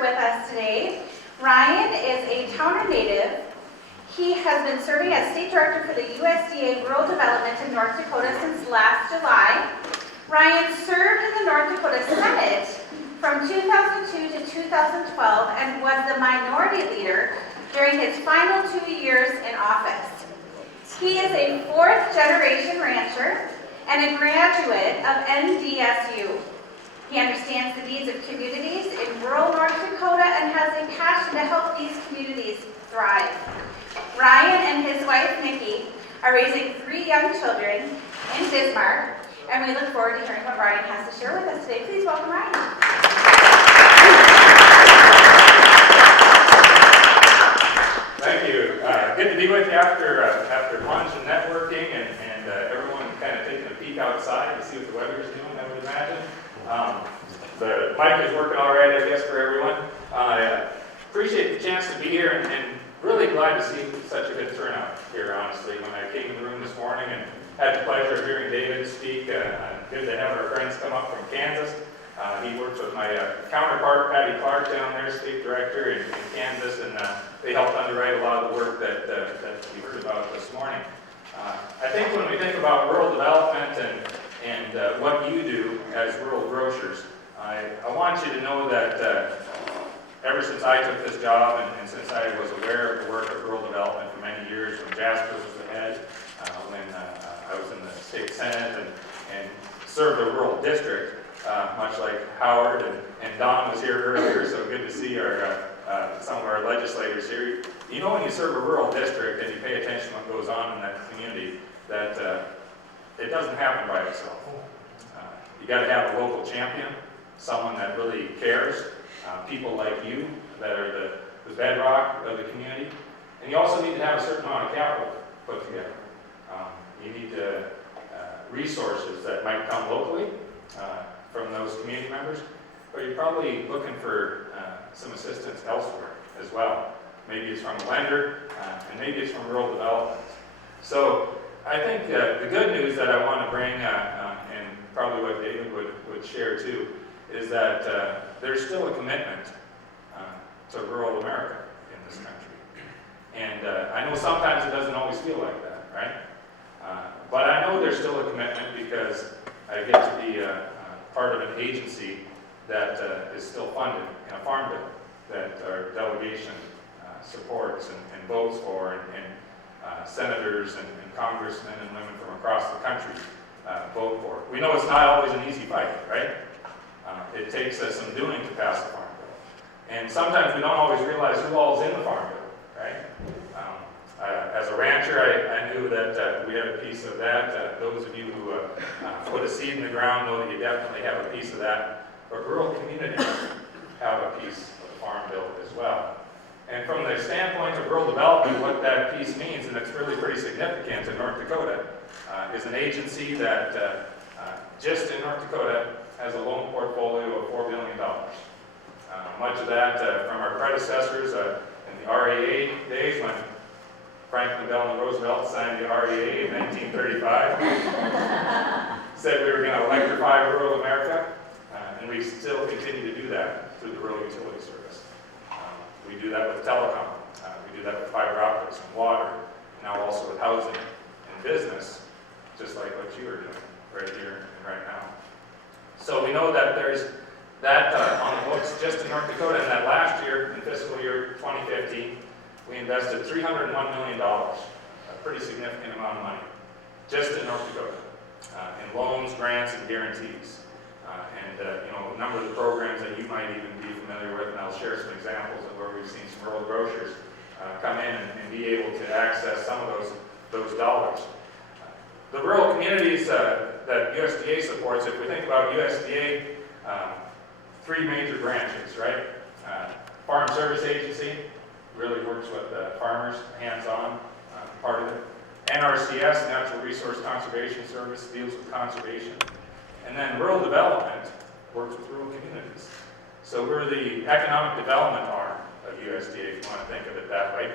here with us today. Ryan is a Towner native. He has been serving as State Director for the USDA Rural Development in North Dakota since last July. Ryan served in the North Dakota Senate from 2002 to 2012 and was the minority leader during his final 2 years in office. He is a fourth-generation rancher and a graduate of NDSU. He understands the needs of communities in rural North Dakota and has a passion to help these communities thrive. Ryan and his wife, Nikki, are raising 3 young children in Bismarck, and we look forward to hearing what Ryan has to share with us today. Please welcome Ryan. Thank you. Good to be with you after lunch and networking, and everyone kind of taking a peek outside to see what the weather is doing, I would imagine. The mic is working all right, I guess, for everyone. I appreciate the chance to be here, and really glad to see such a good turnout here, honestly. When I came in the room this morning and had the pleasure of hearing David speak, good to have our friends come up from Kansas. He works with my counterpart, Patty Clark, down there, State Director in Kansas, and they helped underwrite a lot of the work that we heard about this morning. I think when we think about rural development and what you do as rural grocers, I want you to know that ever since I took this job and since I was aware of the work of rural development for many years, when Jasper was the head, when I was in the state senate and served a rural district, much like Howard and Don was here earlier, so good to see some of our legislators here. You know, when you serve a rural district and you pay attention to what goes on in that community, that it doesn't happen by itself. You got to have a local champion, someone that really cares, people like you that are the bedrock of the community, and you also need to have a certain amount of capital put together. You need resources that might come locally from those community members, but you're probably looking for some assistance elsewhere as well. Maybe it's from a lender, and maybe it's from rural development. So I think the good news that I want to bring, and probably what David would share too, is that there's still a commitment to rural America in this country. And I know sometimes it doesn't always feel like that, right? But I know there's still a commitment because I get to be part of an agency that is still funded in a farm bill that our delegation supports and votes for, and senators and congressmen and women from across the country vote for. We know it's not always an easy fight, right? It takes some doing to pass the farm bill. And sometimes we don't always realize who all is in the farm bill, right? As a rancher, I knew that we had a piece of that. Those of you who put a seed in the ground know that you definitely have a piece of that. But rural communities have a piece of the farm bill as well. And from the standpoint of rural development, what that piece means, and it's really pretty significant in North Dakota, is an agency that just in North Dakota has a loan portfolio of $4 billion. Much of that from our predecessors in the REA days when Franklin Delano Roosevelt signed the REA in 1935. Said we were going to electrify rural America, and we still continue to do that through the Rural Utility Service. We do that with telecom, we do that with fiber optics and water, now also with housing and business, just like what you are doing right here and right now. So we know that there's that on the books just in North Dakota, and that last year, in fiscal year 2015, we invested $301 million, a pretty significant amount of money, just in North Dakota, in loans, grants, and guarantees. A number of the programs that you might even be familiar with, and I'll share some examples of where we've seen some rural grocers come in and be able to access some of those dollars. The rural communities that USDA supports, if we think about USDA, 3 major branches, right? Farm Service Agency really works with farmers, hands-on part of it. NRCS, Natural Resource Conservation Service, deals with conservation. And then rural development works with rural communities. So we're the economic development arm of USDA, if you want to think of it that way.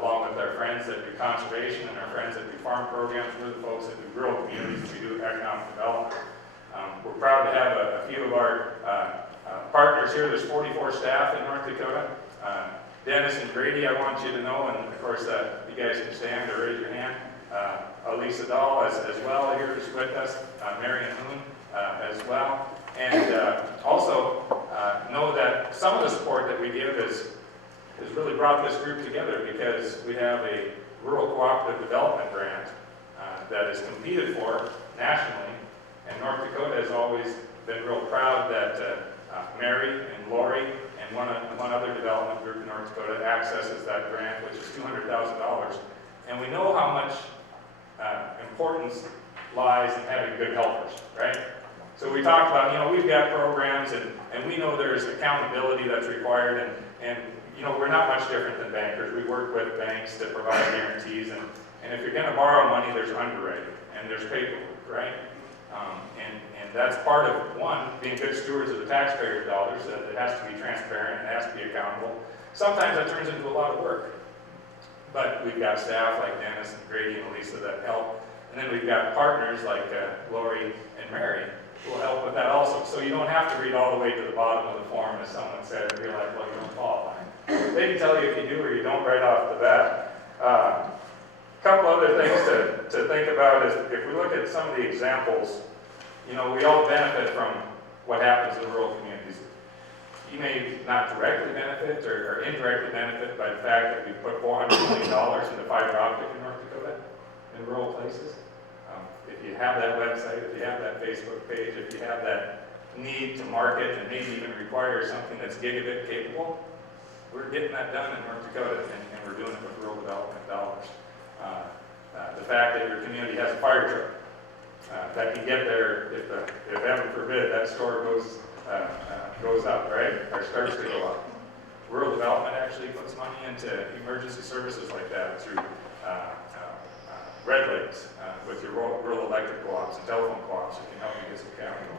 Along with our friends that do conservation and our friends that do farm programs, we're the folks that do rural communities, we do economic development. We're proud to have a few of our partners here. There's 44 staff in North Dakota. Dennis and Grady, I want you to know, and of course you guys can stand or raise your hand. Elisa Dahl as well here is with us. Marion Moon as well. And also know that some of the support that we give has really brought this group together, because we have a rural cooperative development grant that is competed for nationally, and North Dakota has always been real proud that Mary and Lori and one other development group in North Dakota accesses that grant, which is $200,000. And we know how much importance lies in having good helpers, right? So we talked about, we've got programs, and we know there's accountability that's required, and we're not much different than bankers. We work with banks to provide guarantees, and if you're going to borrow money, there's underwriting, and there's paperwork, right? And that's part of, one, being good stewards of the taxpayers' dollars. It has to be transparent, it has to be accountable. Sometimes that turns into a lot of work. But we've got staff like Dennis and Grady and Lisa that help. And then we've got partners like Lori and Mary who will help with that also. So you don't have to read all the way to the bottom of the form, as someone said, and be like, well, you don't qualify. They can tell you if you do or you don't right off the bat. A couple other things to think about is, if we look at some of the examples, we all benefit from what happens in rural communities. You may not directly benefit or indirectly benefit by the fact that we put $400 million into fiber optic in North Dakota in rural places. If you have that website, if you have that Facebook page, if you have that need to market and maybe even require something that's gigabit capable, we're getting that done in North Dakota, and we're doing it with rural development dollars. The fact that your community has a fire truck that can get there if heaven forbid that store goes up, right? Or starts to go up. Rural development actually puts money into emergency services like that through Red Lakes with your rural electric co-ops and telephone co-ops that can help you get some capital.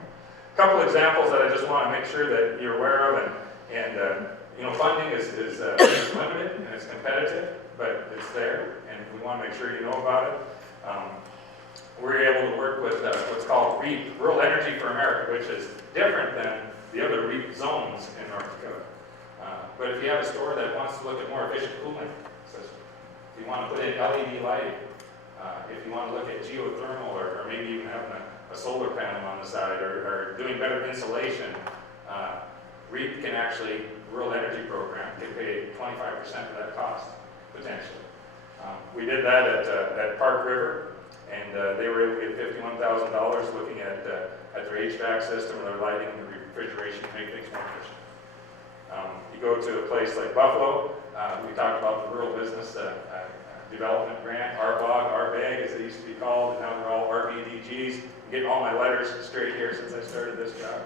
A couple examples that I just want to make sure that you're aware of, and funding is limited and it's competitive, but it's there, and we want to make sure you know about it. We're able to work with what's called REAP, Rural Energy for America, which is different than the other REAP zones in North Dakota. But if you have a store that wants to look at more efficient cooling systems, if you want to put in LED lighting, if you want to look at geothermal or maybe even having a solar panel on the side or doing better insulation, REAP can actually, Rural Energy Program, can pay 25% of that cost, potentially. We did that at Park River, and they were able to get $51,000 looking at their HVAC system, their lighting, and the refrigeration to make things more efficient. You go to a place like Buffalo, we talked about the Rural Business Development Grant, RBOG, RBAG as they used to be called, and now they're all RBDGs. I'm getting all my letters straight here since I started this job.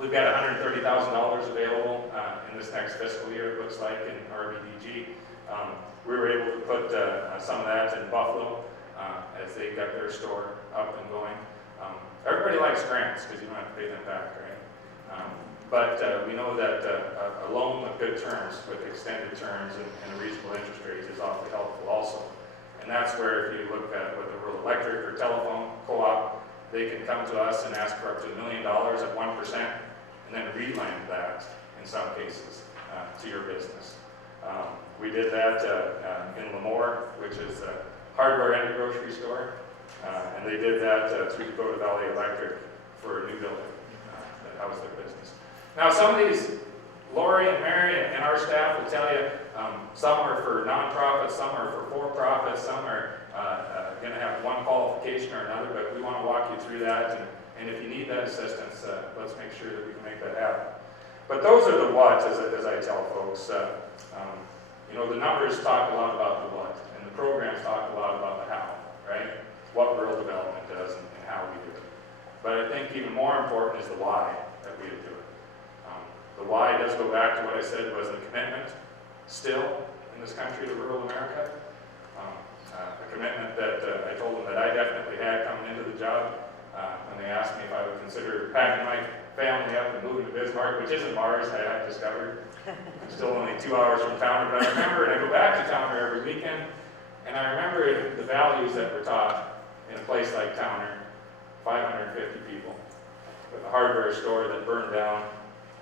We've got $130,000 available in this next fiscal year, it looks like, in RBDG. We were able to put some of that in Buffalo as they got their store up and going. Everybody likes grants because you don't have to pay them back, right? But we know that a loan with good terms, with extended terms and a reasonable interest rate is awfully helpful also. And that's where if you look at with a rural electric or telephone co-op, they can come to us and ask for up to $1 million at 1% and then relend that in some cases to your business. We did that in Lemoore, which is a hardware and a grocery store, and they did that through Dakota Valley Electric for a new building that housed their business. Now, some of these, Lori and Mary and our staff will tell you, some are for nonprofits, some are for for-profits, some are going to have one qualification or another, but we want to walk you through that, and if you need that assistance, let's make sure that we can make that happen. But those are the whats, as I tell folks. The numbers talk a lot about the what, and the programs talk a lot about the how, right? What rural development does and how we do it. But I think even more important is the why that we do it. The why does go back to what I said was the commitment still in this country to rural America. A commitment that I told them that I definitely had coming into the job when they asked me if I would consider packing my family up and moving to Bismarck, which isn't Mars, I have discovered. I'm still only 2 hours from Towner, but I remember, and I go back to Towner every weekend, and I remember the values that were taught in a place like Towner, 550 people. with a hardware store that burned down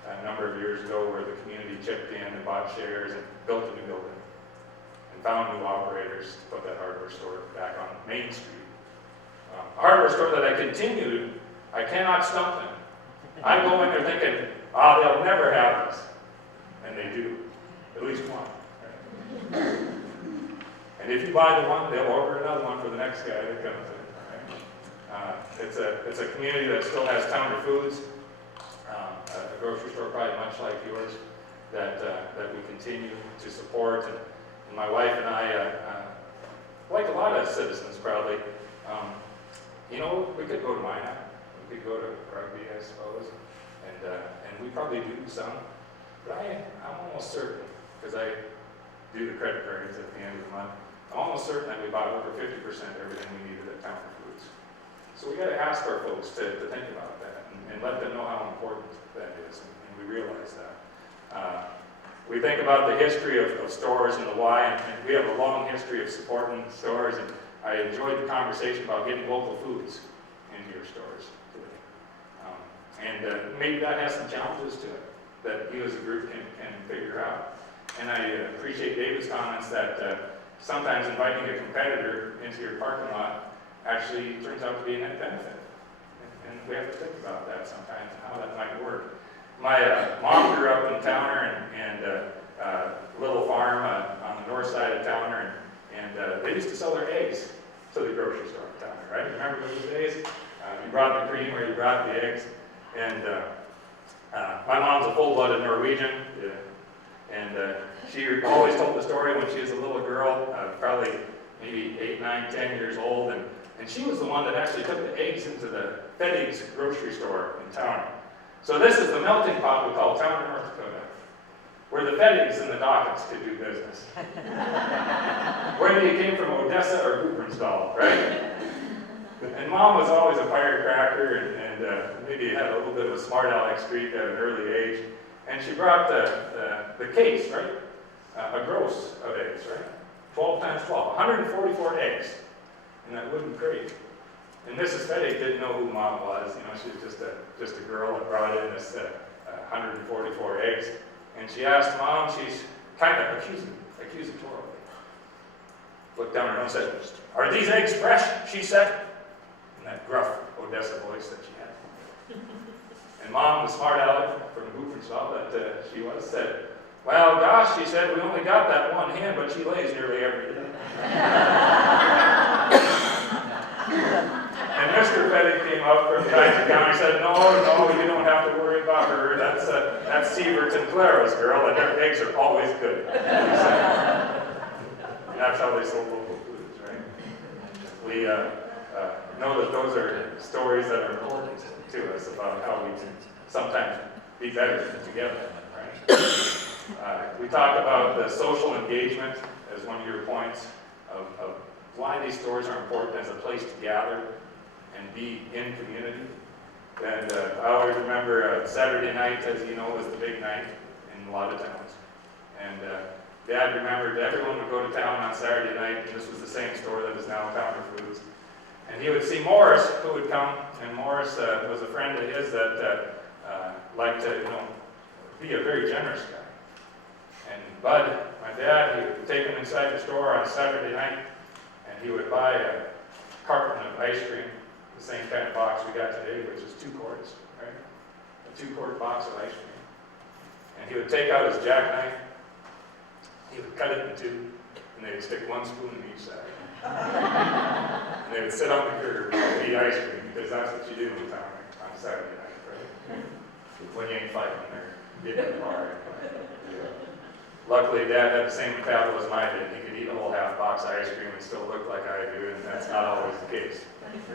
a number of years ago, where the community chipped in and bought shares and built a new building and found new operators to put that hardware store back on Main Street. A hardware store that I cannot stump them. I go in there thinking, they'll never have this. And they do, at least one. Right? And if you buy the one, they'll order another one for the next guy that comes in. Right? It's a community that still has Towner Foods, a grocery store probably much like yours, that we continue to support. And my wife and I, like a lot of citizens probably, we could go to Minot, we could go to rugby, I suppose, and we probably do some. But I'm almost certain, because I do the credit cards at the end of the month, I'm almost certain that we bought over 50% of everything we needed at Towner Foods. So we got to ask our folks to think about that and let them know how important that is, and we realize that. We think about the history of stores and the why, and we have a long history of supporting stores, and I enjoyed the conversation about getting local foods into your stores today. Maybe that has some challenges to it that you as a group can figure out. And I appreciate David's comments that sometimes inviting a competitor into your parking lot actually turns out to be a net benefit. And we have to think about that sometimes and how that might work. My mom grew up in Towner and a little farm on the north side of Towner, and they used to sell their eggs to the grocery store in Towner, right? Remember those days? You brought the cream or you brought the eggs. And my mom's a full-blooded Norwegian, and she always told the story when she was a little girl, probably maybe 8, 9, 10 years old, and she was the one that actually took the eggs into the Fettig's grocery store in Towner. So this is the melting pot we call Towner, North Dakota, where the Fettigs and the Dawkins could do business. Whether you came from Odessa or Gudbrandsdal, right? And Mom was always a firecracker and maybe had a little bit of a smart aleck streak at an early age. And she brought the case, right? A gross of eggs, right? 12 times 12, 144 eggs in that wooden crate. And Mrs. Fettig didn't know who Mom was. She was just a girl that brought in this 144 eggs. And she asked Mom, she's kind of accusatorily, looked down her nose and said, "Are these eggs fresh?" she said, in that gruff Odessa voice that she had. And Mom, the smart aleck from Gudbrandsdal that she was, said, "Well, gosh," she said, "we only got that one hen, but she lays nearly every day." And Mr. Fettig came up from Dr. County and said, no, you don't have to worry about her. That's Sievert and Clara's girl, and their eggs are always good. And that's how they sold local foods, right? We know that those are stories that are important to us about how we can sometimes be better together, right? We talk about the social engagement as one of your points of why these stores are important as a place to gather and be in community. And I always remember Saturday night, as you know, was the big night in a lot of towns. And Dad remembered everyone would go to town on Saturday night, and this was the same store that is now Towner Foods. And he would see Morris, who would come, and Morris was a friend of his that liked to, be a very generous guy. And Bud, my dad, he would take him inside the store on Saturday night, and he would buy a carton of ice cream, the same kind of box we got today, which is 2 quarts, right? A 2-quart box of ice cream. And he would take out his jackknife, he would cut it in 2, and they would stick 1 spoon in each side. And they would sit on the curb and eat ice cream, because that's what you do in town on Saturday night, right? When you ain't fighting or getting in the bar. Luckily, Dad had the same metabolism I did. He could eat a whole half box of ice cream and still look like I do, and that's not always the case.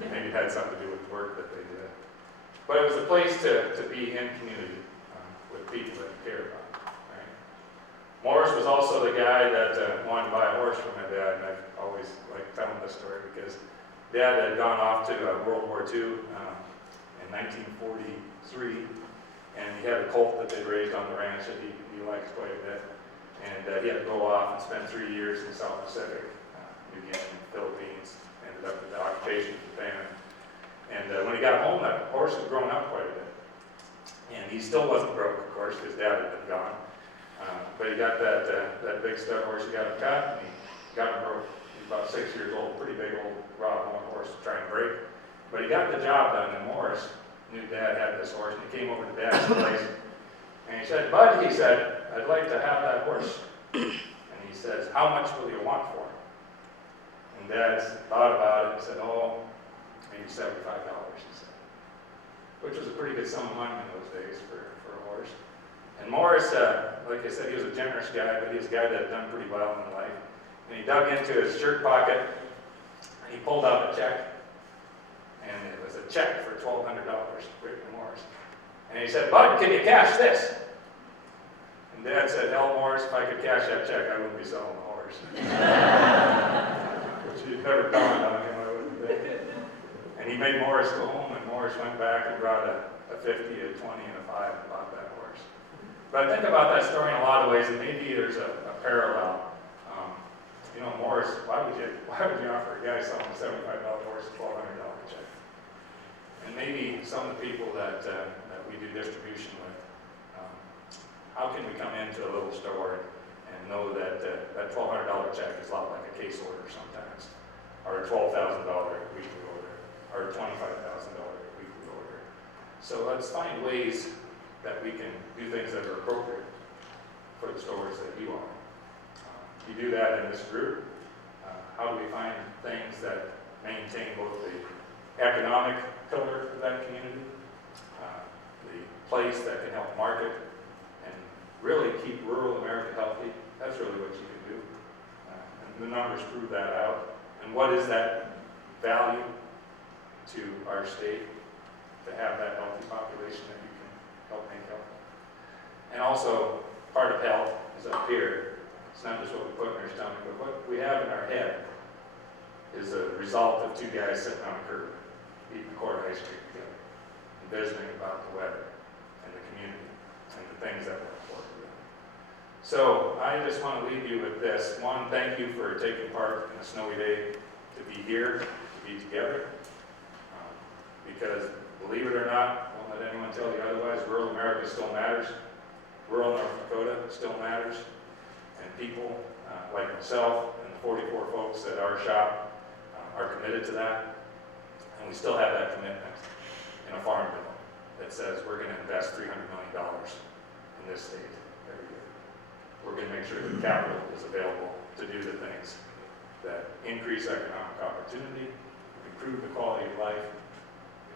Maybe it had something to do with the work that they did. But it was a place to be in community with people that you care about. Right? Morris was also the guy that wanted to buy a horse from my dad, and I've always liked telling this story because Dad had gone off to World War II in 1943, and he had a colt that they raised on the ranch that he liked quite a bit. And he had to go off and spend 3 years in the South Pacific, began in the Philippines, ended up with the occupation of Japan. And when he got home, that horse had grown up quite a bit. still wasn't broke, of course, because Dad had been gone. But he got that big stud horse, he got him cut, and he got him broke. He was about 6 years old, pretty big old raw bone horse to try and break. But he got the job done, and Morris knew Dad had this horse, and he came over to Dad's place, and he said, "Bud," he said, "I'd like to have that horse." And he says, "How much will you want for it?" And Dad thought about it and said, "Oh, maybe $75, he said, which was a pretty good sum of money in those days for a horse. And Morris, like I said, he was a generous guy, but he was a guy that had done pretty well in life. And he dug into his shirt pocket, and he pulled out a check, and it was a check for $1,200 written to Morris. And he said, "Bud, can you cash this?" And Dad said, "Hell, Morris, if I could cash that check, I wouldn't be selling the horse." Which had never dawned on him, I wouldn't think. And he made Morris go home, and Morris went back and brought a 50, a 20, and a 5 and bought that horse. But I think about that story in a lot of ways, and maybe there's a parallel. You know, Morris, why would you offer a guy selling a $75 horse a $1,200 check? And maybe some of the people that we do distribution with, how can we come into a little store and know that that $1,200 check is a lot like a case order sometimes, or a $12,000 weekly order, or a $25,000 weekly order. So let's find ways that we can do things that are appropriate for the stores that you own. You do that in this group. How do we find things that maintain both the economic pillar of that community, the place that can help market, and really keep rural America healthy? That's really what you can do. And the numbers prove that out. And what is that value to our state to have that healthy population that you can help make healthy? And also, part of health is up here. It's not just what we put in our stomach, but what we have in our head is a result of two guys sitting on a curb, eating a quart of ice cream together, and visiting about the weather and the community and the things that were important to them. So I just want to leave you with this. One, thank you for taking part in a snowy day, to be here, to be together. Because believe it or not, won't let anyone tell you otherwise, rural America still matters. Rural North Dakota still matters. And people like myself and the 44 folks at our shop are committed to that. And we still have that commitment in a farm bill that says we're going to invest $300 million in this state every year. We're going to make sure that capital is available to do the things that increase economic opportunity, improve the quality of life,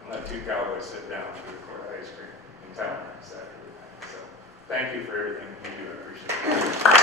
and let two cowboys sit down and eat a quart of ice cream in town on Saturday night. So thank you for everything you do. I appreciate it.